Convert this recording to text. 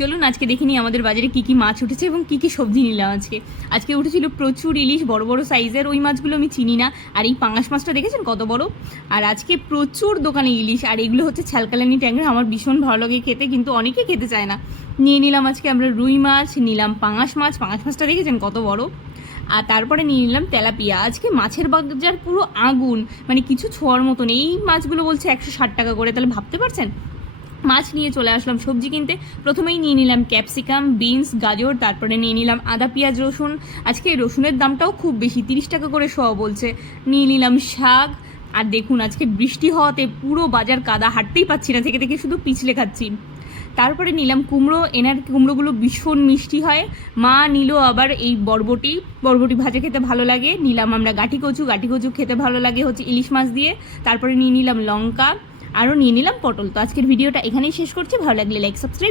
চলুন আজকে দেখে নিই আমাদের বাজারে কী কী মাছ উঠেছে এবং কী কী সবজি নিলাম আজকে উঠেছিল প্রচুর ইলিশ, বড় বড় সাইজের। ওই মাছগুলো আমি চিনি না। আর এই পাঙাশ মাছটা দেখেছেন কত বড়। আর আজকে প্রচুর দোকানে ইলিশ, আর এগুলো হচ্ছে ছালকালানি ট্যাংরা। আমার ভীষণ ভালো লাগে খেতে, কিন্তু অনেকে খেতে চায় না। নিয়ে নিলাম আজকে আমরা রুই মাছ, নিলাম পাঙাশ মাছটা দেখেছেন কত বড়। আর তারপরে নিয়ে নিলাম তেলাপিয়া। আজকে মাছের বাজার পুরো আগুন, মানে কিছু ছোঁয়ার মতন। এই মাছগুলো বলছে 160 টাকা করে, তাহলে ভাবতে পারছেন। মাছ নিয়ে চলে আসলাম সবজি কিনতে। প্রথমেই নিয়ে নিলাম ক্যাপসিকাম, বিনস, গাজর, তারপরে নিয়ে নিলাম আদা, পেঁয়াজ, রসুন। আজকে রসুনের দামটাও খুব বেশি, 30 টাকা করে শোয়া বলছে। নিয়ে নিলাম শাক। আর দেখুন আজকে বৃষ্টি হওয়াতে পুরো বাজার কাদা, হাঁটতেই পাচ্ছি না, থেকে থেকে শুধু পিছলে খাচ্ছি। তারপরে নিলাম কুমড়ো। এনার কুমড়োগুলো ভীষণ মিষ্টি হয়। মা নিল আবার এই বরবটি ভাজা খেতে ভালো লাগে। নিলাম আমরা গাঠি কচু খেতে ভালো লাগে হচ্ছে ইলিশ মাছ দিয়ে। তারপরে নিয়ে নিলাম লঙ্কা, আরও নিয়ে নিলাম পটল। তো আজকের ভিডিওটা এখানেই শেষ করছি। ভালো লাগলে লাইক, সাবস্ক্রাইব।